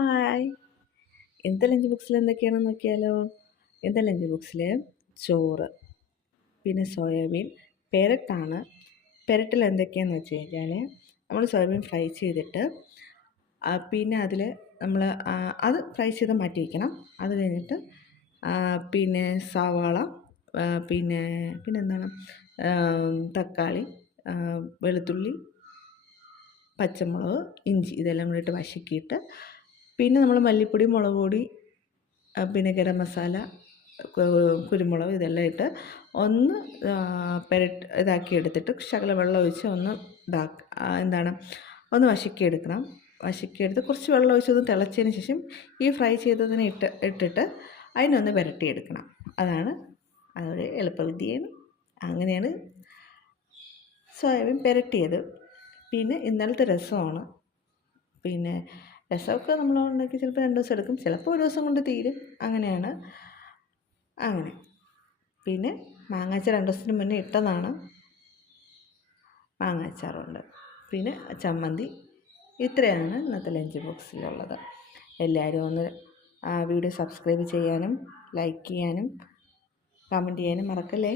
Hi. ഇന്നത്തെ lunch ബോക്സിൽ എന്തൊക്കെയാണെന്ന് നോക്കിയാലോ. ഇന്നത്തെ ലഞ്ച് ബോക്സിൽ ചോറ്, പിന്നെ സോയാബീൻ പെരട്ടാണ്. പെരട്ടിൽ എന്തൊക്കെയാണെന്ന് വെച്ച് കഴിഞ്ഞാൽ നമ്മൾ സോയാബീൻ ഫ്രൈ ചെയ്തിട്ട് പിന്നെ അതിൽ നമ്മൾ അത് ഫ്രൈ ചെയ്ത് മാറ്റി വയ്ക്കണം. അത് കഴിഞ്ഞിട്ട് പിന്നെ സവാള, പിന്നെന്താണ്, തക്കാളി, വെളുത്തുള്ളി, പച്ചമുളക്, ഇഞ്ചി ഇതെല്ലാം കൂടിയിട്ട് വഴറ്റിയിട്ട് പിന്നെ നമ്മൾ മല്ലിപ്പൊടി, മുളക് പൊടി, പിന്നെ ഗരം മസാല, കുരുമുളക് ഇതെല്ലാം ഇട്ട് ഒന്ന് ഇതാക്കി എടുത്തിട്ട് ശകലം വെള്ളം ഒഴിച്ച് ഒന്ന് ഒന്ന് വഴറ്റിയെടുക്കണം. വഴറ്റിയെടുത്ത് കുറച്ച് വെള്ളം ഒഴിച്ച് ഒന്ന് തിളച്ചതിന് ശേഷം ഈ ഫ്രൈ ചെയ്തതിനെ ഇട്ടിട്ട് അതിനൊന്ന് പുരട്ടിയെടുക്കണം. അതൊരു എളുപ്പവിദ്യയാണ്. അങ്ങനെയാണ് സോയാബീൻ പുരട്ടിയത്. പിന്നെ ഇന്നലത്തെ രസമാണ്. പിന്നെ രസമൊക്കെ നമ്മൾ ഉണ്ടാക്കി ചിലപ്പോൾ 2 ദിവസം എടുക്കും, ചിലപ്പോൾ 1 ദിവസം കൊണ്ട് തീരും. അങ്ങനെയാണ്. പിന്നെ മാങ്ങാച്ചാർ 2 ദിവസത്തിന് മുന്നേ ഇട്ടതാണ്. മാങ്ങാച്ചാറുണ്ട്, പിന്നെ ചമ്മന്തി. ഇത്രയാണ് ഇന്നത്തെ ലഞ്ച് ബോക്സിലുള്ളത്. എല്ലാവരും ഒന്ന് വീഡിയോ സബ്സ്ക്രൈബ് ചെയ്യാനും ലൈക്ക് ചെയ്യാനും കമൻറ്റ് ചെയ്യാനും മറക്കല്ലേ.